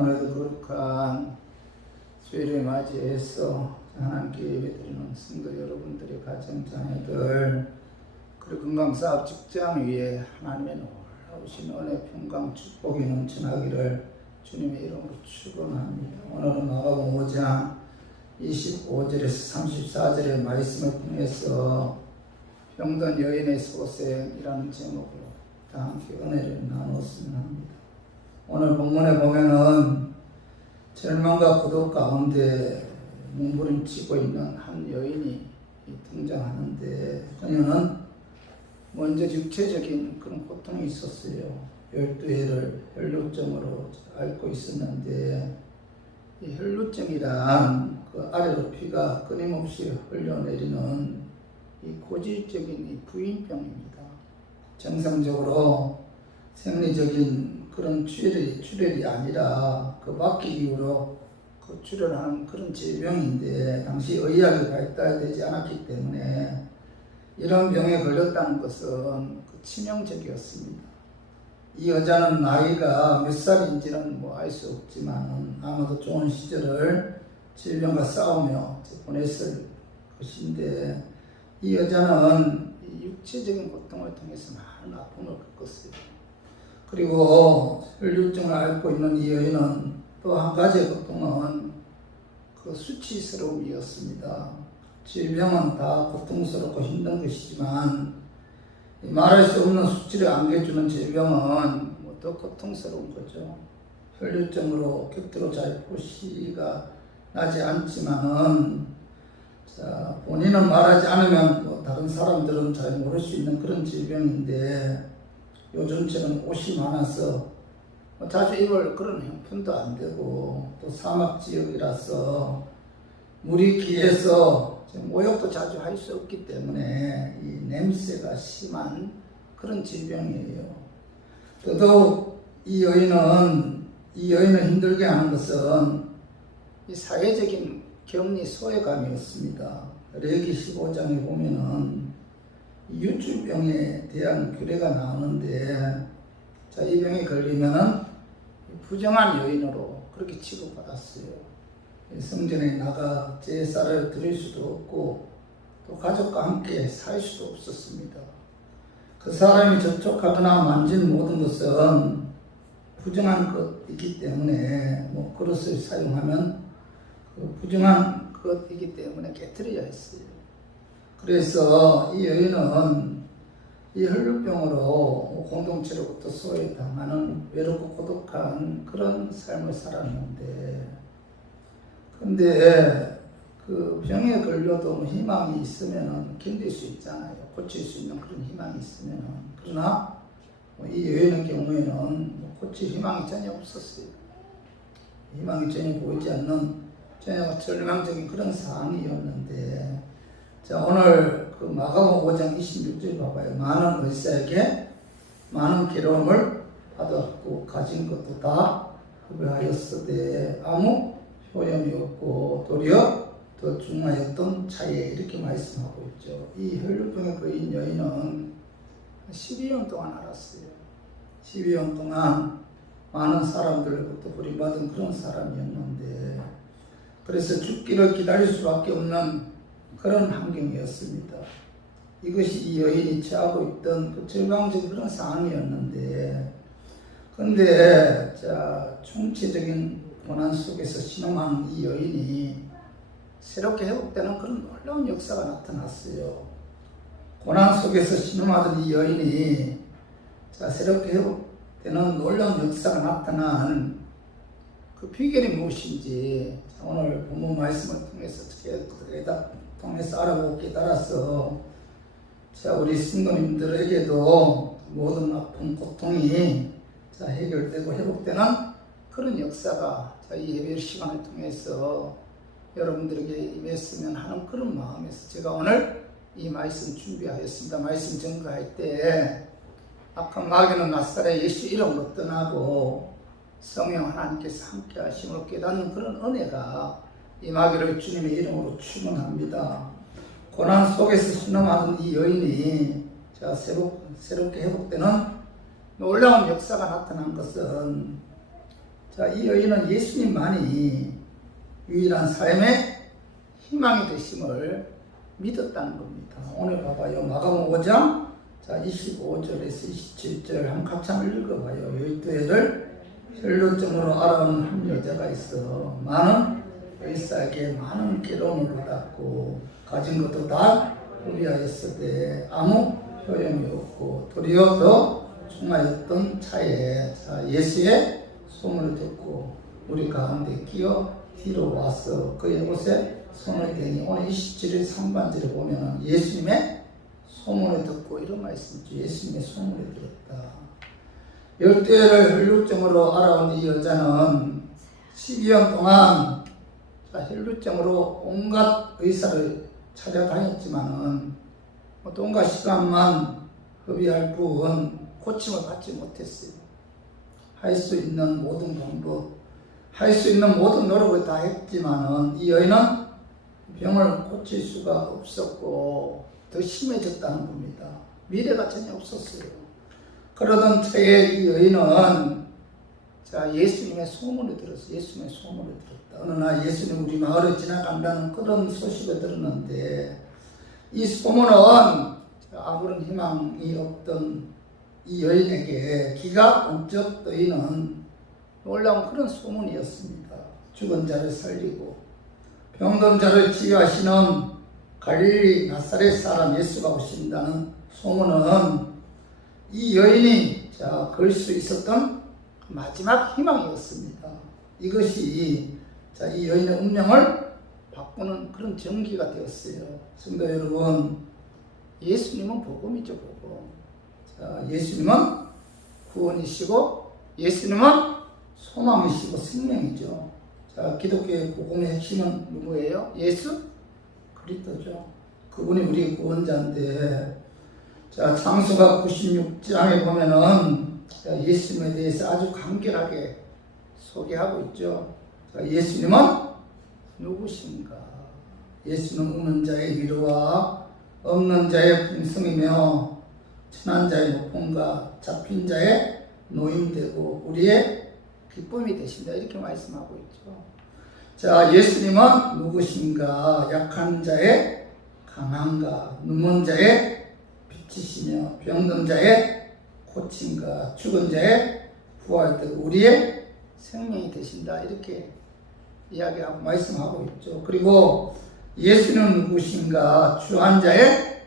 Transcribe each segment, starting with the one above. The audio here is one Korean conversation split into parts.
오늘도 거룩한 주일을 맞이해서 하나님께 예배드리는 성도 여러분들의 가정 자녀들 그리고 건강사업 직장 위에 하나님의 놀라우신 은혜 평강 축복이 넘쳐나기를 주님의 이름으로 축원합니다. 오늘은 마가복음 5장 25절에서 34절의 말씀을 통해서 병든 여인의 소생이라는 제목으로 다 함께 은혜를 나눴으면 합니다. 오늘 본문에 보면은 절망과 고독 가운데 몸부림치고 있는 한 여인이 등장하는데, 그녀는 먼저 육체적인 그런 고통이 있었어요. 12회를 혈루증으로 앓고 있었는데, 이 혈루증이란 그 아래로 피가 끊임없이 흘러내리는 이 고질적인 이 부인병입니다. 정상적으로 생리적인 그런 출혈이 아니라 그 막기 이후로 그 출혈하는 그런 질병인데, 당시 의학이 발달되지 않았기 때문에 이런 병에 걸렸다는 것은 그 치명적이었습니다. 이 여자는 나이가 몇 살인지는 알 수 없지만 아마도 좋은 시절을 질병과 싸우며 보냈을 것인데, 이 여자는 육체적인 고통을 통해서 많은 아픔을 겪었어요. 그리고 혈류증을 앓고 있는 이 여인은 또 한 가지의 고통은 그 수치스러움이었습니다. 질병은 다 고통스럽고 힘든 것이지만 말할 수 없는 수치를 안겨주는 질병은 더 고통스러운 거죠. 혈류증으로 격투로 잘 표시가 나지 않지만은 본인은 말하지 않으면 다른 사람들은 잘 모를 수 있는 그런 질병인데, 요즘처럼 옷이 많아서 자주 입을 그런 형편도 안 되고, 또 사막 지역이라서 물이 귀해서 목욕도 자주 할 수 없기 때문에 이 냄새가 심한 그런 질병이에요. 더더욱 이 여인을 힘들게 하는 것은 이 사회적인 격리 소외감이었습니다. 레기 15장에 보면은 유출병에 대한 규례가 나오는데, 이 병에 걸리면은 부정한 여인으로 그렇게 취급받았어요. 성전에 나가 제사를 드릴 수도 없고, 또 가족과 함께 살 수도 없었습니다. 그 사람이 접촉하거나 만진 모든 것은 부정한 것이기 때문에 그릇을 사용하면 그 부정한 것이기 때문에 깨트려야 했어요. 그래서 이 여인은 이 혈류병으로 공동체로부터 소외당하는 외롭고 고독한 그런 삶을 살았는데, 근데 그 병에 걸려도 희망이 있으면 견딜 수 있잖아요. 고칠 수 있는 그런 희망이 있으면. 그러나 이 여인의 경우에는 고칠 희망이 전혀 없었어요. 희망이 전혀 보이지 않는 전혀 절망적인 그런 상황이었는데, 자, 오늘 그 마가복음 5장 26절 봐봐요. 많은 의사에게 많은 괴로움을 받았고 가진 것도 다 후회하였으되 아무 효험이 없고 도리어 더 중하였던 차에, 이렇게 말씀하고 있죠. 이 혈류병에 걸린 여인은 12년 동안 알았어요. 12년 동안 많은 사람들로부터 버림받은 그런 사람이었는데, 그래서 죽기를 기다릴 수밖에 없는 그런 환경이었습니다. 이것이 이 여인이 처하고 있던 그 절망적인 그런 상황이었는데, 그런데 총체적인 고난 속에서 신음하는 이 여인이 새롭게 회복되는 그런 놀라운 역사가 나타났어요. 고난 속에서 신음하던 이 여인이 새롭게 회복되는 놀라운 역사가 나타난 그 비결이 무엇인지 오늘 본문 말씀을 통해서 알아보기에 따라서 우리 성도님들에게도 모든 아픔, 고통이 해결되고 회복되는 그런 역사가 이 예배 시간을 통해서 여러분들에게 임했으면 하는 그런 마음에서 제가 오늘 이 말씀 준비하였습니다. 말씀 전가할 때 악한 마귀는 나사렛 예수 이름으로 떠나고 성령 하나님께서 함께 하심으로 깨닫는 그런 은혜가 이 마귀를 주님의 이름으로 축원합니다. 고난 속에서 신음하던 이 여인이 새롭게 회복되는 놀라운 역사가 나타난 것은 자, 이 여인은 예수님만이 유일한 삶의 희망이 되심을 믿었다는 겁니다. 오늘 봐봐요. 마가복음 5장 25절에서 27절 한 같이 한번 읽어봐요. 12애를 혈루증으로 알아오는 한 여자가 있어 많은 의사에게 많은 괴로움을 받았고 가진 것도 다 소비하였으되 아무 효용이 없고 도리어 더 중하였던 차에 예수의 소문을 듣고 우리 가운데 끼어 뒤로 와서 그의 옷에 손을 대니 오늘 27일 상반절에 보면 예수님의 소문을 듣고 이런 말씀이죠. 예수님의 소문을 들었다. 12애를 혈루증으로 알아온 이 여자는 12년 동안 혈루증으로 온갖 의사를 찾아다녔지만은 온갖 시간만 허비할 뿐 고침을 받지 못했어요. 할 수 있는 모든 방법, 할 수 있는 모든 노력을 다 했지만은 이 여인은 병을 고칠 수가 없었고 더 심해졌다는 겁니다. 미래가 전혀 없었어요. 그러던 차에 이 여인은 예수님의 소문을 들었어요. 예수님의 소문을 들었다. 어느 날 예수님 우리 마을을 지나간다는 그런 소식을 들었는데 이 소문은 아무런 희망이 없던 이 여인에게 기가 번쩍 뜨이는 놀라운 그런 소문이었습니다. 죽은 자를 살리고 병든 자를 치유하시는 갈릴리 나사렛 사람 예수가 오신다는 소문은 이 여인이 걸 수 있었던 마지막 희망이었습니다. 이것이 이 여인의 운명을 바꾸는 그런 전기가 되었어요. 성도 여러분, 예수님은 복음이죠, 복음. 예수님은 구원이시고 예수님은 소망이시고 생명이죠. 기독교의 복음의 핵심은 누구예요? 예수 그리스도죠. 그분이 우리 구원자인데, 창세기 96장에 보면은 예수님에 대해서 아주 간결하게 소개하고 있죠. 예수님은 누구신가? 예수는 우는 자의 위로와 없는 자의 풍성이며 천한 자의 높음과 잡힌 자의 노임되고 우리의 기쁨이 되신다. 이렇게 말씀하고 있죠. 예수님은 누구신가? 약한 자의 강한가? 눈먼 자의 빛이시며 병든 자의 고침과 죽은 자의 부활되고 우리의 생명이 되신다. 이렇게 이야기하고 말씀하고 있죠. 그리고 예수는 누구신가? 주한 자의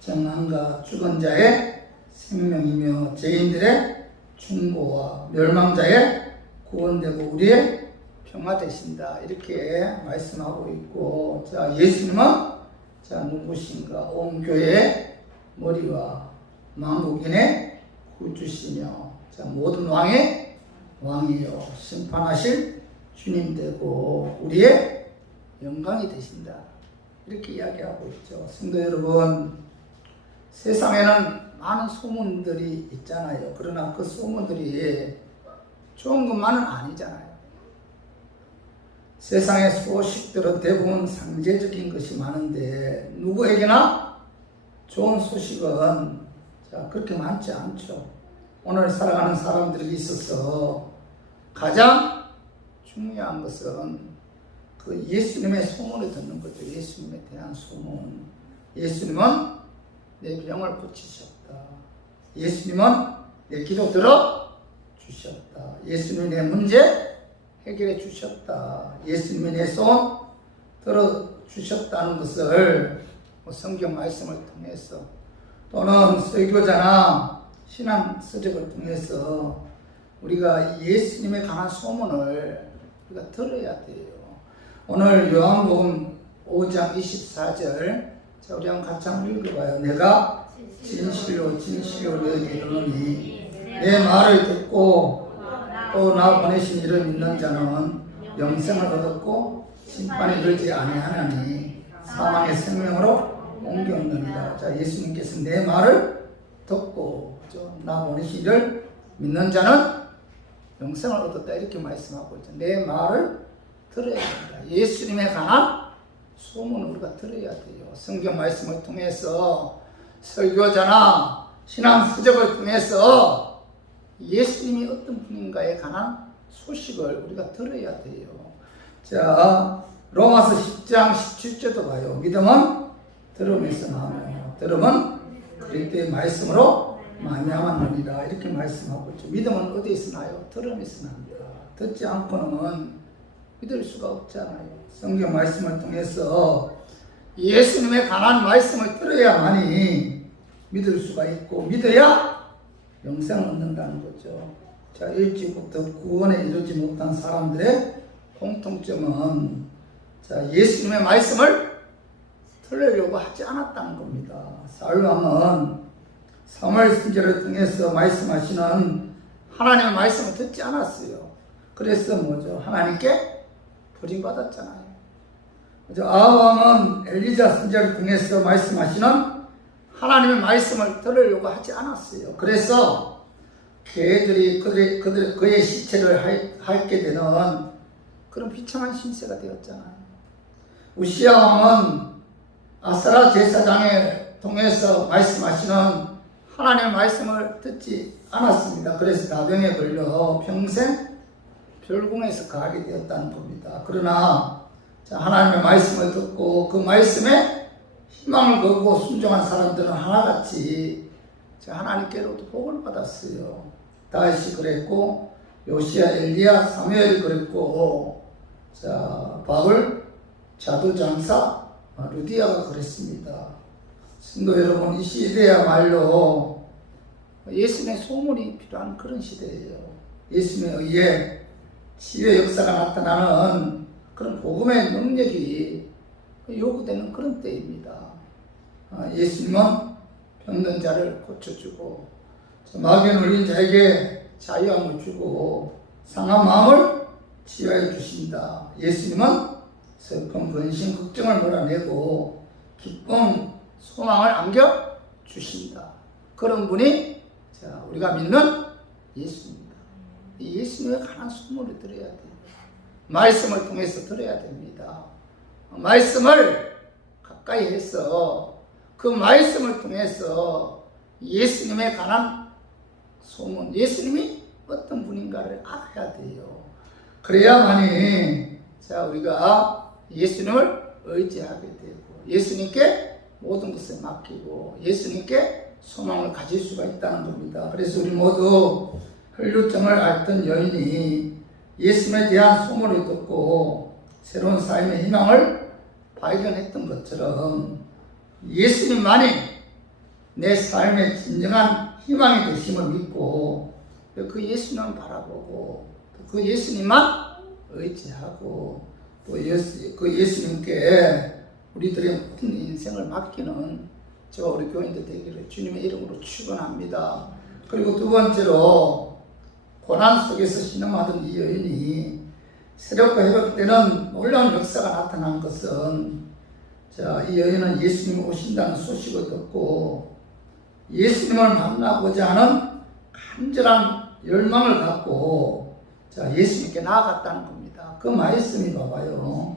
정한가? 죽은 자의 생명이며 죄인들의 중보와 멸망자의 구원되고 우리의 평화 되신다. 이렇게 말씀하고 있고, 예수님은 누구신가? 온 교회의 머리와 만국인의 구주시며 모든 왕의 왕이요 심판하실 주님 되고 우리의 영광이 되신다. 이렇게 이야기하고 있죠. 성도 여러분, 세상에는 많은 소문들이 있잖아요. 그러나 그 소문들이 좋은 것만은 아니잖아요. 세상의 소식들은 대부분 상대적인 것이 많은데 누구에게나 좋은 소식은 그렇게 많지 않죠. 오늘 살아가는 사람들에게 있어서 가장 중요한 것은 그 예수님의 소문을 듣는 거죠. 예수님에 대한 소문. 예수님은 내 병을 고치셨다. 예수님은 내 기도 들어 주셨다. 예수님이 내 문제 해결해 주셨다. 예수님이 내 소원 들어 주셨다는 것을 성경 말씀을 통해서 또는 설교자나 신앙 서적을 통해서 우리가 예수님에 관한 소문을 우리가 들어야 돼요. 오늘 요한복음 5장 24절 우리 한번 같이 한번 읽어봐요. 내가 진실로 진실로 너에게 이르노니 내 말을 듣고 또 나 보내신 이를 믿는 자는 영생을 얻었고 심판에 들지 아니하나니 사망의 생명으로 옮겼느니라. 예수님께서 내 말을 듣고 나 보내신 이를 믿는 자는 영생을 얻었다. 이렇게 말씀하고 있죠. 내 말을 들어야 됩니다. 예수님에 관한 소문을 우리가 들어야 돼요. 성경 말씀을 통해서 설교자나 신앙 서적을 통해서 예수님이 어떤 분인가에 관한 소식을 우리가 들어야 돼요. 자, 로마서 10장 17절도 봐요. 믿음은 들음에서 나오며 들음은 그리스도의 말씀으로 말미암았느니라 이렇게 말씀하고 있죠. 믿음은 어디에서 나요? 들음에서 납니다. 듣지 않고는 믿을 수가 없잖아요. 성경 말씀을 통해서 예수님의 강한 말씀을 들어야만이 믿을 수가 있고 믿어야 영생을 얻는다는 거죠. 자, 일찍부터 구원에 이르지 못한 사람들의 공통점은 자, 예수님의 말씀을 들으려고 하지 않았다는 겁니다. 사울왕은 사무엘 선지자를 통해서 말씀하시는 하나님의 말씀을 듣지 않았어요. 그래서 뭐죠? 하나님께 버림받았잖아요. 아합왕은 엘리자 선지자를 통해서 말씀하시는 하나님의 말씀을 들으려고 하지 않았어요. 그래서 개들이 그의 시체를 핥게 되는 그런 비참한 신세가 되었잖아요. 우시야 왕은 아사랴 제사장을 통해서 말씀하시는 하나님의 말씀을 듣지 않았습니다. 그래서 나병에 걸려 평생 별궁에서 가게 되었다는 겁니다. 그러나 하나님의 말씀을 듣고 그 말씀에 희망을 걸고 순종한 사람들은 하나같이 하나님께로부터 복을 받았어요. 다윗이 그랬고 요시야, 엘리야, 사무엘이 그랬고 바울, 자두장사, 루디아가 그랬습니다. 성도 여러분, 이 시대야말로 예수님의 소문이 필요한 그런 시대예요. 예수님에 의해 치유의 역사가 나타나는 그런 복음의 능력이 요구되는 그런 때입니다. 예수님은 병든 자를 고쳐주고 마귀에 눌린 자에게 자유함을 주고 상한 마음을 치유해 주신다. 예수님은 슬픔, 근심, 걱정을 몰아내고 기쁨, 소망을 안겨주신다. 그런 분이 우리가 믿는 예수입니다. 이 예수님의 강한 소문을 들어야 돼요. 말씀을 통해서 들어야 됩니다. 말씀을 가까이 해서 그 말씀을 통해서 예수님의 강한 소문, 예수님이 어떤 분인가를 알아야 돼요. 그래야만이 우리가 예수님을 의지하게 되고 예수님께 모든 것을 맡기고 예수님께 소망을 가질 수가 있다는 겁니다. 그래서 우리 모두 혈루증을 앓던 여인이 예수님에 대한 소문을 듣고 새로운 삶의 희망을 발견했던 것처럼 예수님만이 내 삶의 진정한 희망이 되심을 믿고 그 예수님만 바라보고 그 예수님만 의지하고 또 그 예수님께 우리들의 모든 인생을 맡기는 저와 우리 교인들 되기를 주님의 이름으로 축원합니다. 그리고 두 번째로 고난 속에서 신음하던 이 여인이 새롭게 회복되는 놀라운 역사가 나타난 것은 이 여인은 예수님이 오신다는 소식을 듣고 예수님을 만나고자 하는 간절한 열망을 갖고 예수님께 나아갔다는 겁니다. 그 말씀이 봐봐요.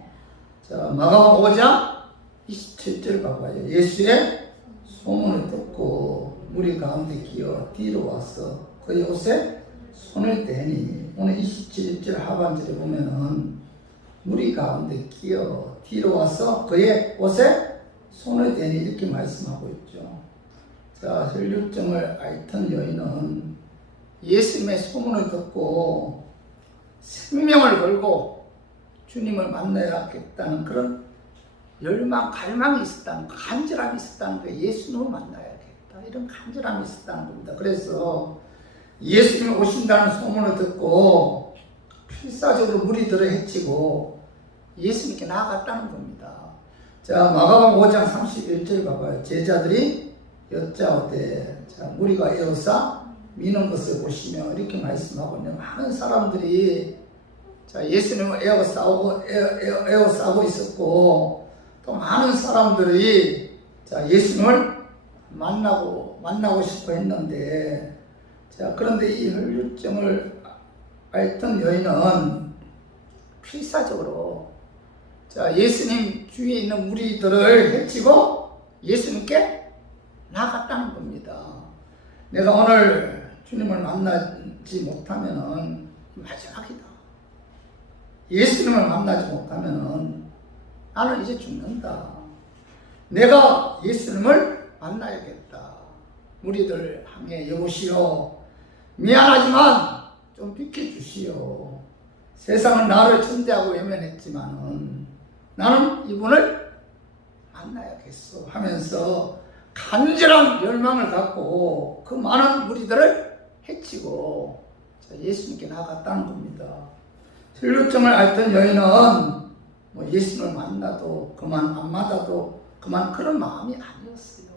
마가복음 5장 27절 봐봐요. 예수의 소문을 듣고 무리 가운데 기어 뒤로 와서 그의 옷에 손을 대니 오늘 27절 하반절에 보면은 무리 가운데 기어 뒤로 와서 그의 옷에 손을 대니 이렇게 말씀하고 있죠. 혈루증을 앓던 여인은 예수님의 소문을 듣고 생명을 걸고 주님을 만나야겠다는 그런 열망, 갈망이 있었다는, 간절함이 있었다는 거예요. 예수님을 만나야겠다. 이런 간절함이 있었다는 겁니다. 그래서 예수님이 오신다는 소문을 듣고 필사적으로 무리들을 해치고 예수님께 나아갔다는 겁니다. 마가복음 5장 31절 봐봐요. 제자들이 여짜오되 무리가 에워싸 미는 것을 보시며 이렇게 말씀하고 있는 많은 사람들이 예수님을 에워싸고 있었고 또 많은 사람들이 예수님을 만나고 싶어 했는데 그런데 이 혈루증을 앓던 여인은 필사적으로 예수님 주위에 있는 무리들을 해치고 예수님께 나갔다는 겁니다. 내가 오늘 주님을 만나지 못하면은 마지막이다. 예수님을 만나지 못하면 나는 이제 죽는다. 내가 예수님을 만나야겠다. 무리들 향해 여보시오, 미안하지만 좀 비켜주시오. 세상은 나를 천대하고 외면했지만 나는 이분을 만나야겠어 하면서 간절한 열망을 갖고 그 많은 무리들을 해치고 예수님께 나아갔다는 겁니다. 혈루증을 앓던 여인은 예수님을 만나도 그만, 안 만나도 그만, 그런 마음이 아니었어요.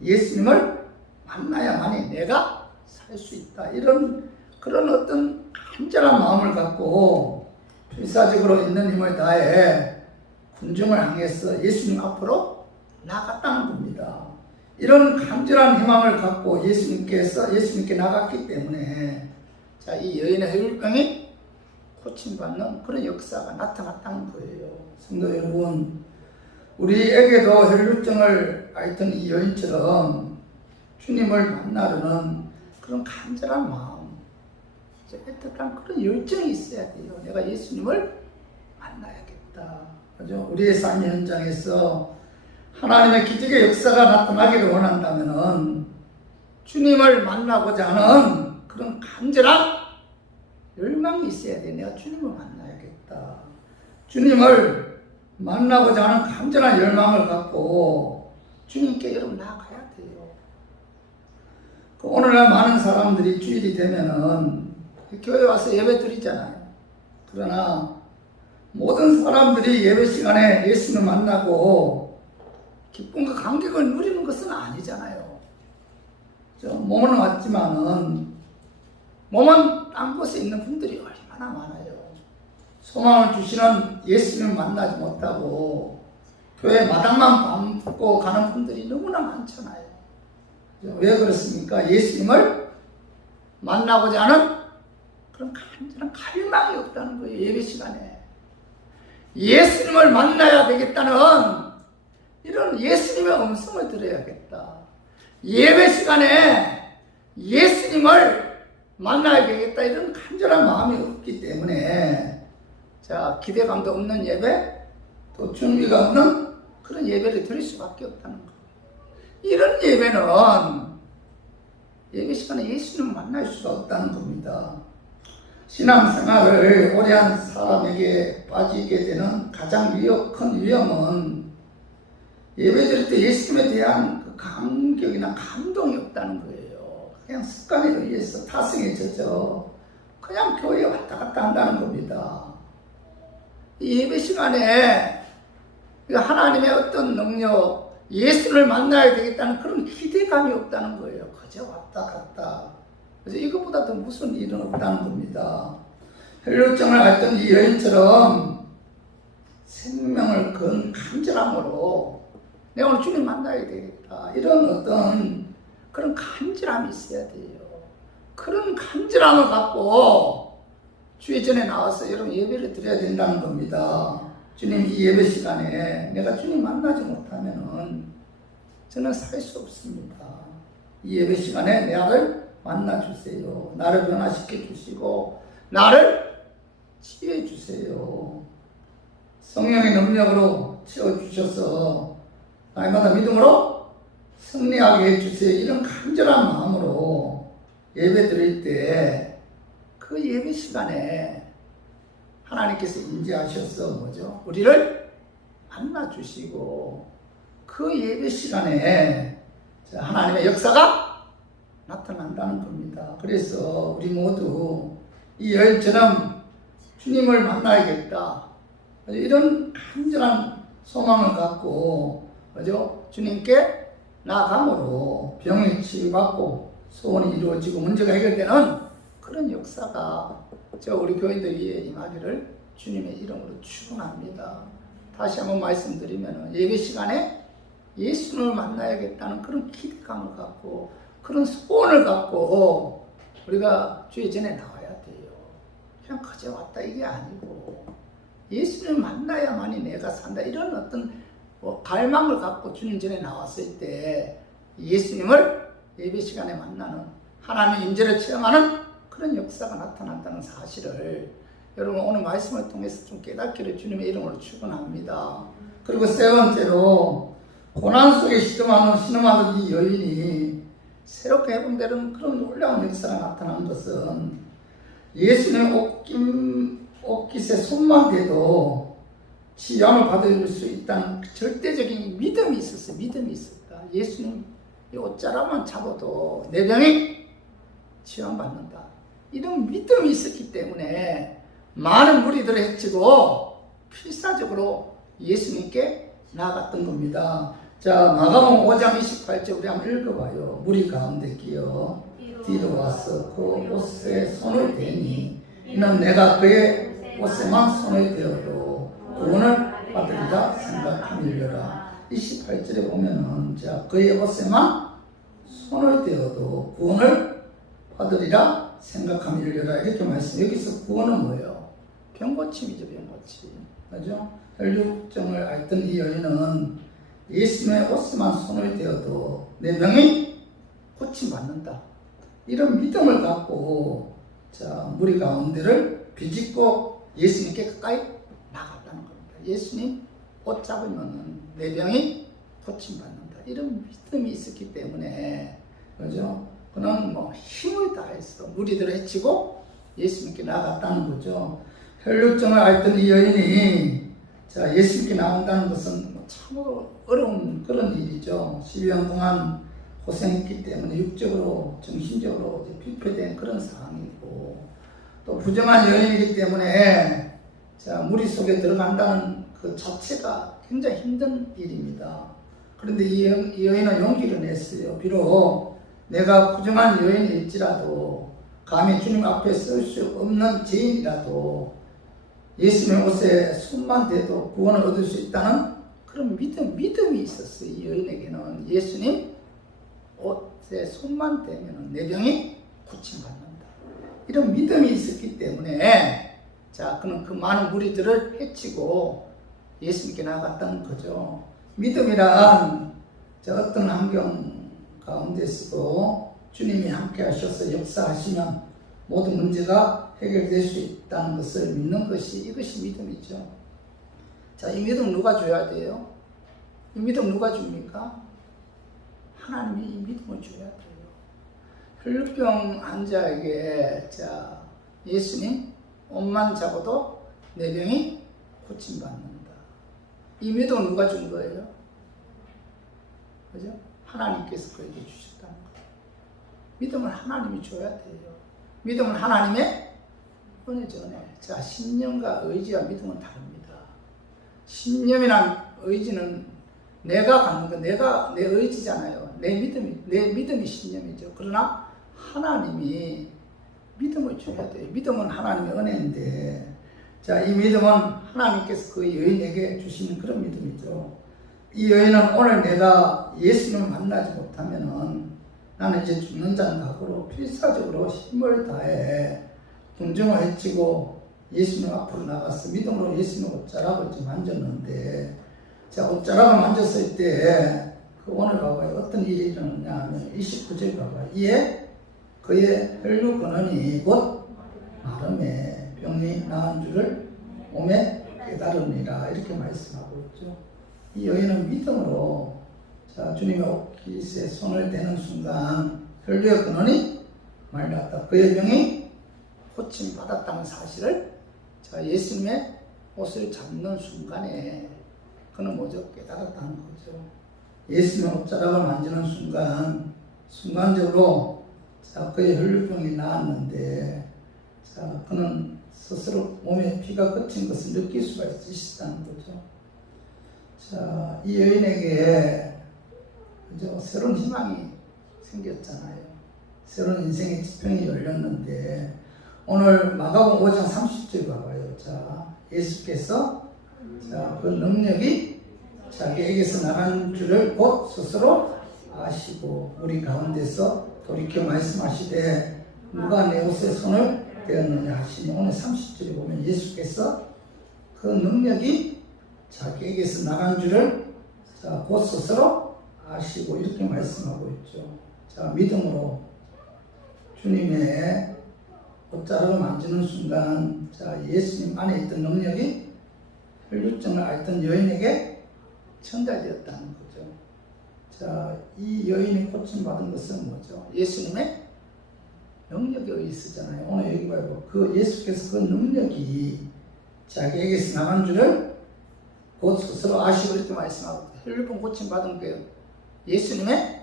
예수님을 만나야만이 내가 살 수 있다. 이런 그런 어떤 간절한 마음을 갖고 필사적으로 있는 힘을 다해 군중을 향해서 예수님 앞으로 나갔다는 겁니다. 이런 간절한 희망을 갖고 예수님께 나갔기 때문에 이 여인의 혈루병이 고침받는 그런 역사가 나타났다는 거예요. 성도 여러분, 우리에게도 혈루증을 앓던 이 여인처럼 주님을 만나려는 그런 간절한 마음, 애틋한 그런 열정이 있어야 돼요. 내가 예수님을 만나야겠다. 그죠? 우리의 삶 현장에서 하나님의 기적의 역사가 나타나기를 원한다면 주님을 만나고자 하는 그런 간절한 열망이 있어야 돼. 내가 주님을 만나야겠다. 주님을 만나고자 하는 간절한 열망을 갖고 주님께 여러분 나아가야 돼요. 오늘날 많은 사람들이 주일이 되면은 교회 와서 예배 드리잖아요. 그러나 모든 사람들이 예배 시간에 예수님을 만나고 기쁨과 감격을 누리는 것은 아니잖아요. 몸은 왔지만은 몸은 딴 곳에 있는 분들이 얼마나 많아요. 소망을 주시는 예수님을 만나지 못하고 교회 마당만 밟고 가는 분들이 너무나 많잖아요. 왜 그렇습니까? 예수님을 만나고자 하는 그런 간절한 갈망이 없다는 거예요. 예배 시간에 예수님을 만나야 되겠다는 이런 예수님의 음성을 들어야겠다. 예배 시간에 예수님을 만나야 되겠다 이런 간절한 마음이 없기 때문에 기대감도 없는 예배, 또 준비가 없는 그런 예배를 드릴 수밖에 없다는 거예요. 이런 예배는 예배 시간에 예수님을 만날 수가 없다는 겁니다. 신앙생활을 오래 한 사람에게 빠지게 되는 가장 큰 위험은 예배 드릴 때 예수님에 대한 그 감격이나 감동이 없다는 거예요. 그냥 습관에 의해서 타성에 젖어 그냥 교회에 왔다 갔다 한다는 겁니다. 이 예배 시간에 하나님의 어떤 능력, 예수를 만나야 되겠다는 그런 기대감이 없다는 거예요. 그저 왔다 갔다. 그래서 이것보다 더 무슨 일은 없다는 겁니다. 혈루증을 앓던 이 여인처럼 생명을 건 간절함으로 내가 오늘 주님 만나야 되겠다. 이런 어떤 그런 간절함이 있어야 돼요. 그런 간절함을 갖고 주의 전에 나와서 여러분 예배를 드려야 된다는 겁니다. 주님, 이 예배 시간에 내가 주님 만나지 못하면은 저는 살 수 없습니다. 이 예배 시간에 나를 만나주세요. 나를 변화시켜 주시고 나를 치유해 주세요. 성령의 능력으로 채워주셔서 날마다 믿음으로 승리하게 해주세요. 이런 간절한 마음으로 예배 드릴 때 그 예배 시간에 하나님께서 인지하셔서 우리를 만나주시고 그 예배 시간에 하나님의 역사가 나타난다는 겁니다. 그래서 우리 모두 이 여인처럼 주님을 만나야겠다. 이런 간절한 소망을 갖고 주님께 나아감으로 병이 치유받고 소원이 이루어지고 문제가 해결되는 그런 역사가 우리 교인들 위에 임하기를 주님의 이름으로 축원합니다. 다시 한번 말씀드리면 예배 시간에 예수님을 만나야겠다는 그런 기대감을 갖고 그런 소원을 갖고 우리가 주의 전에 나와야 돼요. 그냥 그저 왔다 이게 아니고 예수님을 만나야만이 내가 산다 이런 어떤 갈망을 갖고 주님 전에 나왔을 때 예수님을 예배 시간에 만나는 하나님의 임재를 체험하는 그런 역사가 나타난다는 사실을 여러분 오늘 말씀을 통해서 좀 깨닫기를 주님의 이름으로 축원합니다. 그리고 세 번째로 고난 속에 신음하는 이 여인이 새롭게 회복되는 그런 놀라운 역사가 나타난 것은 예수님의 옷깃에 손만 대도 치유함을 받을 수 있다는 절대적인 믿음이 있었어요. 믿음이 있었다. 예수님 이 옷자락만 잡아도 내 병이 치유받는다. 이런 믿음이 있었기 때문에 많은 무리들을 해치고 필사적으로 예수님께 나아갔던 겁니다. 자, 마가복음 5장 28절 우리 한번 읽어봐요. 무리 가운데 끼어 뒤로 와서 그 옷에 손을 대니 이는 내가 그의 옷에만 손을 대어도 구원을 받으리라 생각하밀려라. 28절에 보면은 자, 그의 옷에만 손을 대어도 구원을 받으리라 생각하밀려라 이렇게 말씀. 여기서 구원은 뭐예요? 병고침이죠. 병고침. 그죠? 혈류증을 앓던 이 여인은 예수님의 옷에만 손을 대어도 내 병이 고침받는다. 이런 믿음을 갖고 자, 무리 가운데를 비집고 예수님께 가까이 나갔다는 겁니다. 예수님 옷 잡으면 내 병이 고침받는다. 이런 믿음이 있었기 때문에 그죠? 그는 뭐 힘을 다해서 무리들을 해치고 예수님께 나갔다는 거죠. 혈류증을 앓던 이 여인이 자, 예수님께 나온다는 것은 참으로 어려운 그런 일이죠. 12년 동안 고생했기 때문에 육적으로 정신적으로 비폐된 그런 상황이고 또 부정한 여인이기 때문에 자, 무리 속에 들어간다는 그 자체가 굉장히 힘든 일입니다. 그런데 이 여인은 용기를 냈어요. 비록 내가 부정한 여인일지라도 감히 주님 앞에 설 수 없는 죄인이라도 예수님의 옷에 손만 대도 구원을 얻을 수 있다는 그런 믿음이 있었어요. 이 여인에게는 예수님 옷에 손만 대면 내 병이 고침받는다. 이런 믿음이 있었기 때문에 자, 그는 그 많은 무리들을 해치고 예수님께 나아갔다는 거죠. 믿음이란 자, 어떤 환경 가운데서도 주님이 함께 하셔서 역사하시면 모든 문제가 해결될 수 있다는 것을 믿는 것이 이것이 믿음이죠. 자, 이 믿음 누가 줘야 돼요? 이 믿음 누가 줍니까? 하나님이 이 믿음을 줘야 돼요. 혈류병 환자에게 자, 예수님 옷만 잡아도 내 병이 고침받는다. 이 믿음을 누가 준 거예요? 그죠? 하나님께서 그에게 주셨다는 거예요. 믿음을 하나님이 줘야 돼요. 믿음은 하나님의 은혜죠. 은혜. 자, 신념과 의지와 믿음은 다릅니다. 신념이란 의지는 내가 갖는 거, 내 의지잖아요. 내 믿음이 신념이죠. 그러나 하나님이 믿음을 줘야 돼요. 믿음은 하나님의 은혜인데, 자, 이 믿음은 하나님께서 그 여인에게 주시는 그런 믿음이죠. 이 여인은 오늘 내가 예수님을 만나지 못하면은 나는 이제 죽는 자는 각오로 필사적으로 힘을 다해 군중을 해치고 예수님 앞으로 나가서 믿음으로 예수님 옷자락을 좀 만졌는데, 자, 옷자락을 만졌을 때 그 오늘 봐봐요. 어떤 일이 일어났냐 하면 29절 봐봐요. 이에 그의 혈류 근원이 곧 마름에 병이 나은 줄을 몸에 깨달으니라 이렇게 말씀하고 있죠. 이 여인은 믿음으로 자, 주님의 옷깃에 손을 대는 순간 혈류의 근원이 말랐다. 그의 병이 고침 받았다는 사실을 자, 예수님의 옷을 잡는 순간에 그는 뭐죠? 깨달았다는 거죠. 예수님의 옷자락을 만지는 순간적으로 자, 그의 혈류병이 나았는데 자, 그는 스스로 몸에 피가 거친 것을 느낄 수가 있었다는 거죠. 자, 이 여인에게 그죠? 새로운 희망이 생겼잖아요. 새로운 인생의 지평이 열렸는데 오늘 마가복음 5장 30절 봐봐요. 자, 예수께서 자, 그 능력이 자기에게서 나간 줄을 곧 스스로 아시고 우리 가운데서 돌이켜 말씀하시되 누가 내 옷에 손을 대었느냐 하시니 오늘 30절에 보면 예수께서 그 능력이 자기에게서 나간 줄을 자, 곧 스스로 아시고 이렇게 말씀하고 있죠. 자, 믿음으로 주님의 옷자락을 만지는 순간 자 예수님 안에 있던 능력이 혈류증을 앓던 여인에게 전달되었다는 거죠. 자, 이 여인이 고침받은 것은 뭐죠? 예수님의 능력에 의해서잖아요. 오늘 여기 봐요. 그 예수께서 그 능력이 자기에게서 나간 줄을 곧 스스로 아시고 이렇게 말씀하고 혈류병 고침받은 게 예수님의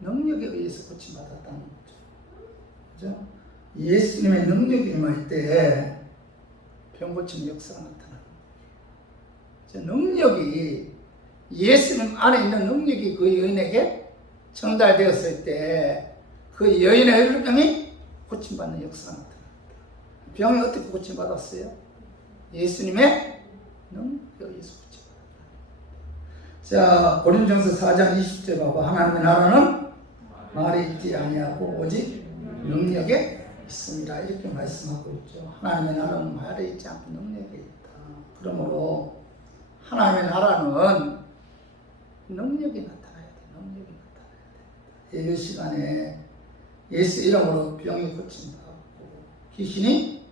능력에 의해서 고침받았다는 거죠. 그죠? 예수님의 능력이 임할 때 병고침 역사가 나타납니다. 능력이 예수님 안에 있는 능력이 그 여인에게 전달되었을 때 그 여인의 혈류병이 고침받는 역사가 나타납니다. 병이 어떻게 고침받았어요? 예수님의 능력에 의해서 고침받았다. 자, 고린도전서 4장 20절 봐봐. 하나님의 나라는 말이 있지 아니하고 오직 능력에 있습니다. 이렇게 말씀하고 있죠. 하나님의 나라는 말에 있지 않고 능력에 있다. 그러므로 하나님의 나라는 능력이 나타나야 돼. 능력이 나타나야 돼. 예배 시간에 예수 이름으로 병이 고침받고 귀신이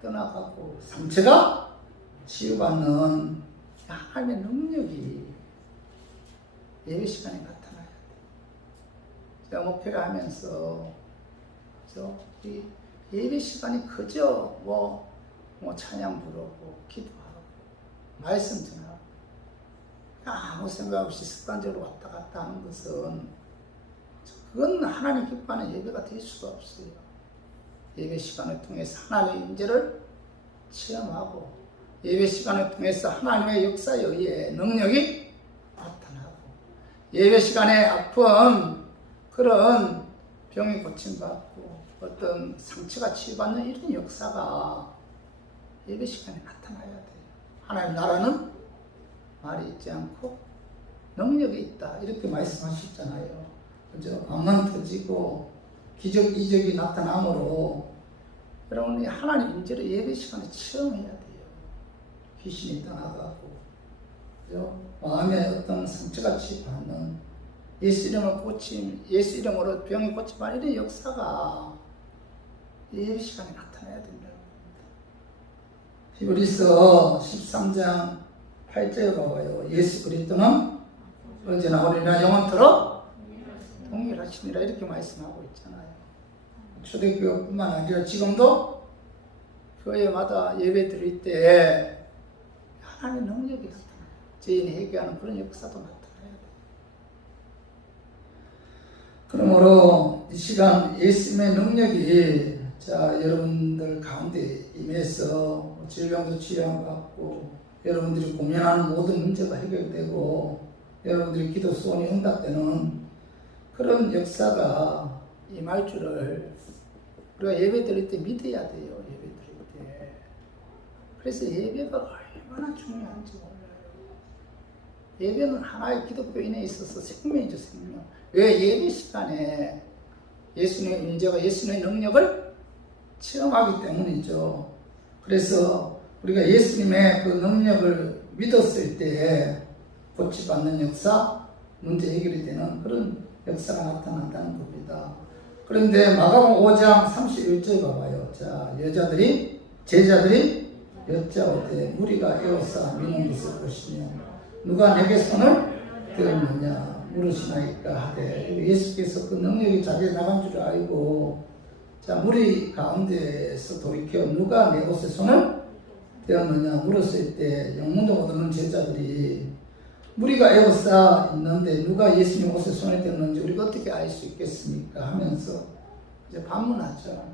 떠나가고 상처가 치유받는 하나님의 능력이 예배 시간에 나타나야 돼. 제가 목회를 하면서 이 예배 시간이 그저 뭐 찬양 부르고 기도하고 말씀 전하고 아무 생각 없이 습관적으로 왔다 갔다 하는 것은 그건 하나님 기뻐하는 예배가 될 수가 없어요. 예배 시간을 통해서 하나님의 임재를 체험하고 예배 시간을 통해서 하나님의 역사에 의해 능력이 나타나고 예배 시간에 아픈 그런 병이 고침받고 어떤 상처가 치유받는 이런 역사가 예배 시간에 나타나야 돼요. 하나님 나라는 말이 있지 않고 능력이 있다. 이렇게 말씀하셨잖아요. 그죠? 왕은 터지고 기적, 이적이 나타나므로 여러분이 하나님 임재를 예배 시간에 체험해야 돼요. 귀신이 떠나가고, 그죠? 마음에 어떤 상처가 치유받는 예수 이름을 고침, 예수 이름으로 병이 고침받는 이런 역사가 예배 시간에 나타나야 된다는 겁니다. 히브리서 13장 8절 봐봐요. 예수 그리스도는 언제나 우리나 영원토록 동일하시니라 이렇게 말씀하고 있잖아요. 초대교회뿐만 아니라 지금도 교회마다 예배 드릴 때 하나님의 능력이 나타나요. 죄인이 회개하는 그런 역사도 나타나야 돼요. 그러므로 이 시간 예수님의 능력이 자 여러분들 가운데 임해서 질병도 치료받고 여러분들이 고민하는 모든 문제가 해결되고 여러분들이 기도 소원이 응답되는 그런 역사가 임할 줄을 우리가 예배 드릴 때 믿어야 돼요. 예배 드릴 때. 그래서 예배가 얼마나 중요한지 몰라요. 예배는 하나의 기독교인에 있어서 생명이죠. 생명. 왜? 예배 시간에 예수님의 임재가 예수님의 능력을 체험하기 때문이죠. 그래서 우리가 예수님의 그 능력을 믿었을 때 고치받는 역사, 문제 해결이 되는 그런 역사가 나타난다는 겁니다. 그런데 마가복음 5장 31절 봐봐요. 자, 제자들이 여짜오되 무리가 에워싸 미는 것을 보시며 누가 내게 손을 대었느냐 물으시나이까 하되 예수께서 그 능력이 자기에 나간 줄 알고 자 무리 가운데에서 돌이켜 누가 내 옷에 손을 대었느냐 물었을 때 영문도 못 얻는 제자들이 무리가 에워싸 있는데 누가 예수님 옷에 손을 대었는지 우리가 어떻게 알 수 있겠습니까? 하면서 이제 반문하죠.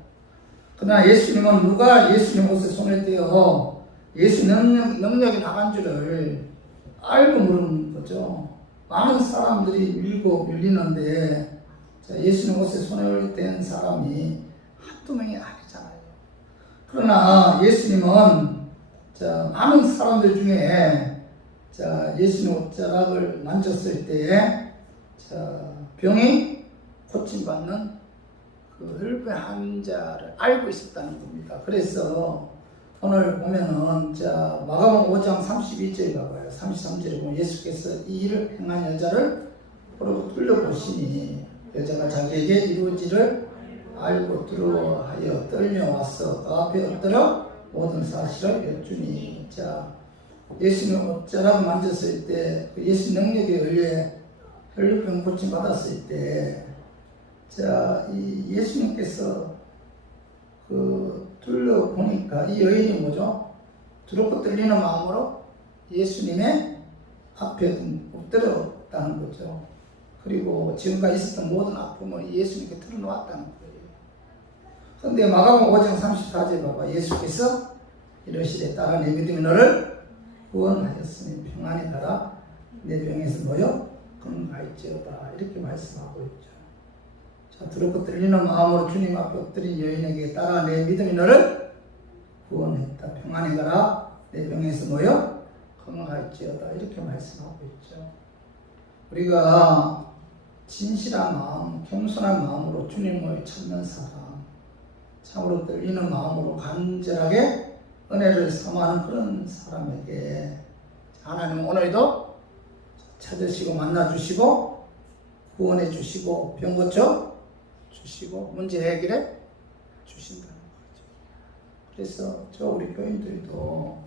그러나 예수님은 누가 예수님 옷에 손을 대어 예수 능력이 나간 줄을 알고 물은 거죠. 많은 사람들이 밀고 밀리는데 예수님 옷에 손을 댄 사람이 한두 명이 아니잖아요. 그러나 예수님은 많은 사람들 중에 예수님 옷자락을 만졌을 때에 병이 고침받는 그 혈병 환자를 알고 있었다는 겁니다. 그래서 오늘 보면은 마가복음 5장 32절 봐봐요. 33절에 보면 예수께서 이 일을 행한 여자를 보러 둘러보시니 여자가 자기에게 이루어지를 알고 두려워하여 떨며와서 그 앞에 엎드려 모든 사실을 여쭈니. 자, 예수님 옷자락 만졌을 때, 그 예수 능력에 의해 혈루병 고침 받았을 때, 자, 이 예수님께서 둘러보니까 이 여인이 뭐죠? 두렵고 떨리는 마음으로 예수님의 앞에 엎드렸다는 거죠. 그리고 지금까지 있었던 모든 아픔을 예수님께 털어놓았다는 거예요. 그런데 마가복음 5장 34절 봐봐. 예수께서 이러시되 따라 내 믿음이 너를 구원하였으니 평안히 가라. 내 병에서 놓여 건강할지어다. 이렇게 말씀하고 있죠. 자, 두렵고 떨리는 마음으로 주님 앞에 엎드린 여인에게 따라 내 믿음이 너를 구원했다. 평안히 가라. 내 병에서 놓여 건강할지어다. 이렇게 말씀하고 있죠. 우리가 진실한 마음, 겸손한 마음으로 주님을 찾는 사람, 참으로 떨리는 마음으로 간절하게 은혜를 사모하는 그런 사람에게 하나님은 오늘도 찾으시고 만나주시고 구원해 주시고 병 고쳐 주시고 문제 해결해 주신다는 거죠. 그래서 우리 교인들도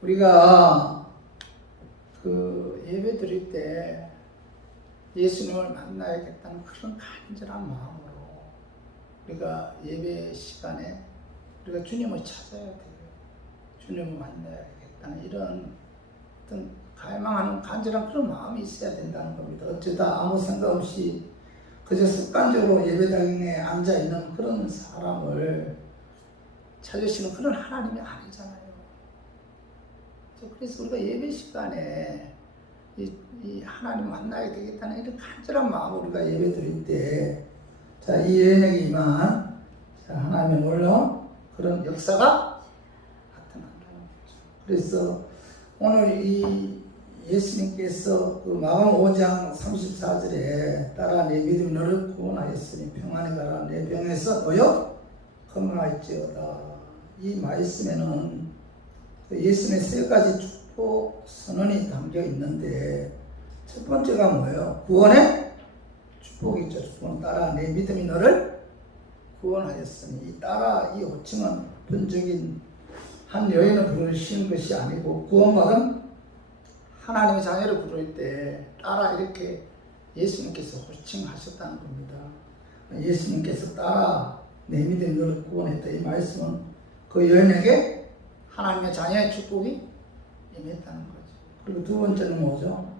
우리가 예배 드릴 때 예수님을 만나야겠다는 그런 간절한 마음으로 우리가 예배 시간에 우리가 주님을 찾아야 돼요. 주님을 만나야겠다는 이런 어떤 갈망하는 간절한 그런 마음이 있어야 된다는 겁니다. 어쩌다 아무 생각 없이 그저 습관적으로 예배당에 앉아있는 그런 사람을 찾으시는 그런 하나님이 아니잖아요. 그래서 우리가 예배 시간에 이 하나님 만나야 되겠다는 이런 간절한 마음으로 우리가 예배 드릴 때, 자, 이 여인에게 임한 하나님의 놀라운 그런 역사가 나타난다는 거죠. 그래서 오늘 이 예수님께서 마가복음 5장 34절에 따라 내 믿음이 너를 구원하였으니 평안히 가라. 내 병에서 놓여 건강할지어다. 이 말씀에는 예수님의 세 가지 축복 선언이 담겨 있는데, 첫 번째가 뭐예요? 구원의 축복이죠. 축복은 따라 내 믿음이 너를 구원하였으니. 이 따라, 이 호칭은 보편적인 한 여인을 부르신 것이 아니고 구원받은 하나님의 자녀를 부를 때 따라 이렇게 예수님께서 호칭하셨다는 겁니다. 예수님께서 따라 내 믿음이 너를 구원했다. 이 말씀은 그 여인에게 하나님의 자녀의 축복이 임했다는 거죠. 그리고 두 번째는 뭐죠?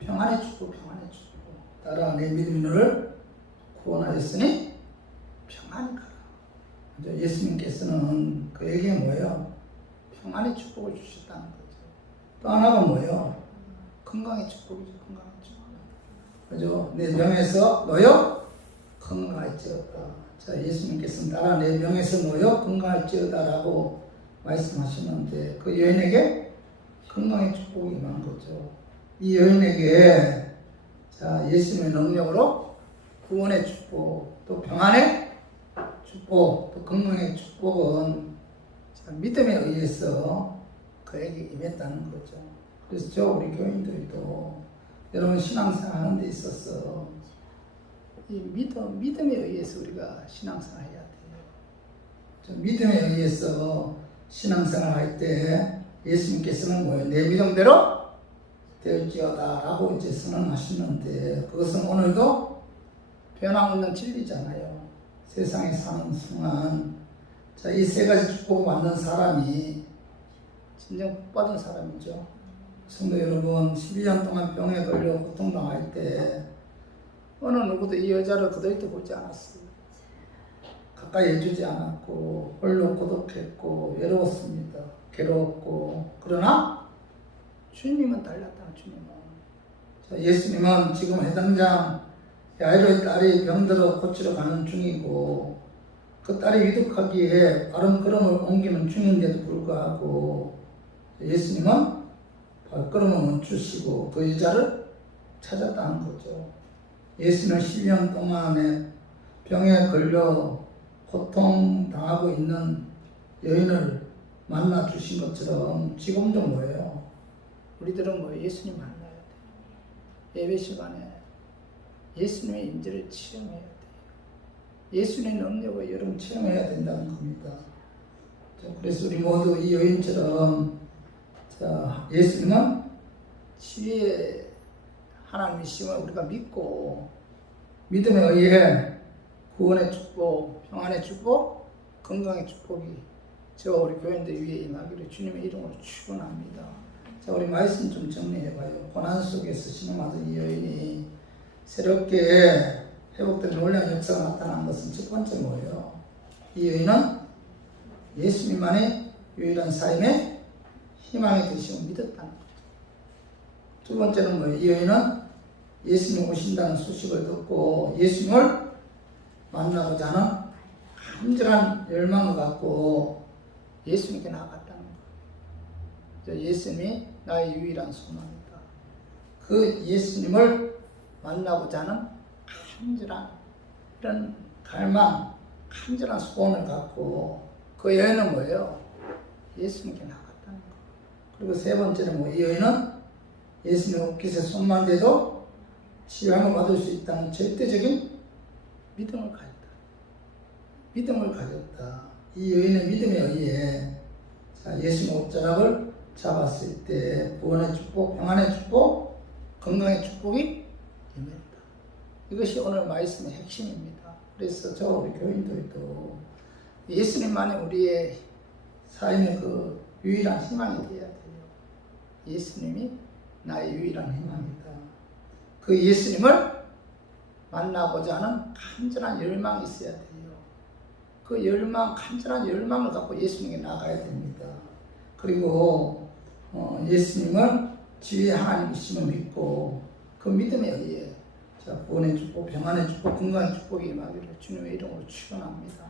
평안의 축복, 평안의 축복. 따라 내 믿음이 너를 구원하였으니 평안히 가라. 예수님께서는 그에게 뭐예요? 평안의 축복을 주셨다는 거죠. 또 하나가 뭐예요? 건강의 축복이죠. 건강의 축복. 그죠? 내 병에서 놓여 건강할지어다. 자, 예수님께서는 따라 내 병에서 놓여 건강할지어다라고 말씀하시는데 그 여인에게 건강의 축복이 임한 거죠. 이 여인에게 자, 예수님의 능력으로 구원의 축복, 또 평안의 축복, 또 건강의 축복은 자, 믿음에 의해서 그에게 임했다는 거죠. 그래서 우리 교인들도 여러분 신앙생활 하는 데 있어서 이 믿음에 의해서 우리가 신앙생활 해야 돼요. 믿음에 의해서 신앙생활 할 때 예수님께서는 뭐예요? 내 믿음대로 되었지어다 라고 이제 선언하시는데 그것은 오늘도 변함없는 진리잖아요. 세상에 사는 순간 자, 이 세 가지 축복을 받는 사람이 진정 복받은 사람이죠. 성도 여러분, 12년 동안 병에 걸려 고통당할 때 어느 누구도 이 여자를 그들도 보지 않았어요. 가까이 해주지 않았고 홀로 고독했고 외로웠습니다. 괴로웠고 그러나 주님은 달랐다. 주님은 자, 예수님은 지금 해당장 야이로의 딸이 병들어 고치러 가는 중이고 그 딸이 위독하기에 바른 걸음을 옮기는 중인데도 불구하고 예수님은 발걸음을 멈추시고 그 여자를 찾았다는 거죠. 예수는 10년 동안에 병에 걸려 고통당하고 있는 여인을 만나 주신 것처럼 지금도 뭐예요? 우리들은 뭐 예수님 만나야 돼요. 예배 시간에 예수님의 임재를 체험해야 돼요. 예수님의 능력을 여러분 체험해야 된다는 겁니다. 자, 그래서 우리 모두 이 여인처럼 자, 예수님은 지혜의 하나님이심을 우리가 믿고 믿음에 의해 구원의 축복, 평안의 축복, 건강의 축복이 저와 우리 교인들 위에 임하기를 주님의 이름으로 축원합니다. 자, 우리 말씀 좀 정리해봐요. 고난 속에서 신음하던 이 여인이 새롭게 회복된 놀라운 역사가 나타난 것은 첫 번째 뭐예요? 이 여인은 예수님만의 유일한 삶의 희망이 되심을 믿었다는 거죠. 두 번째는 뭐예요? 이 여인은 예수님 오신다는 소식을 듣고 예수님을 만나고자 하는 간절한 열망을 갖고 예수님께 나아갔다는 거예요. 예수님이 나의 유일한 소망이다. 그 예수님을 만나고자 하는 간절한 이런 갈망, 간절한 소원을 갖고 그 여인은 뭐예요? 예수님께 나갔다는 거. 그리고 세 번째는 뭐 이 여인은 예수님 옷깃에 손만 대도 치유함을 받을 수 있다는 절대적인 믿음을 가졌다. 믿음을 가졌다. 이 여인의 믿음에 의해 자, 예수님 옷자락을 잡았을 때 구원의 축복, 평안의 축복, 건강의 축복이 임했다. 이것이 오늘 말씀의 핵심입니다. 그래서 저 우리 교인들도 예수님만이 우리의 삶의 그 유일한 희망이 되어야 돼요. 예수님이 나의 유일한 희망이다. 그 예수님을 만나고자 하는 간절한 열망이 있어야 돼요. 그 열망, 간절한 열망을 갖고 예수님께 나가야 됩니다. 그리고 예수님을 지혜의 하나님이심을 믿고 그 믿음에 의해 자, 구원의 축복, 평안의 축복, 건강의 축복이 임하기를 주님의 이름으로 축원합니다.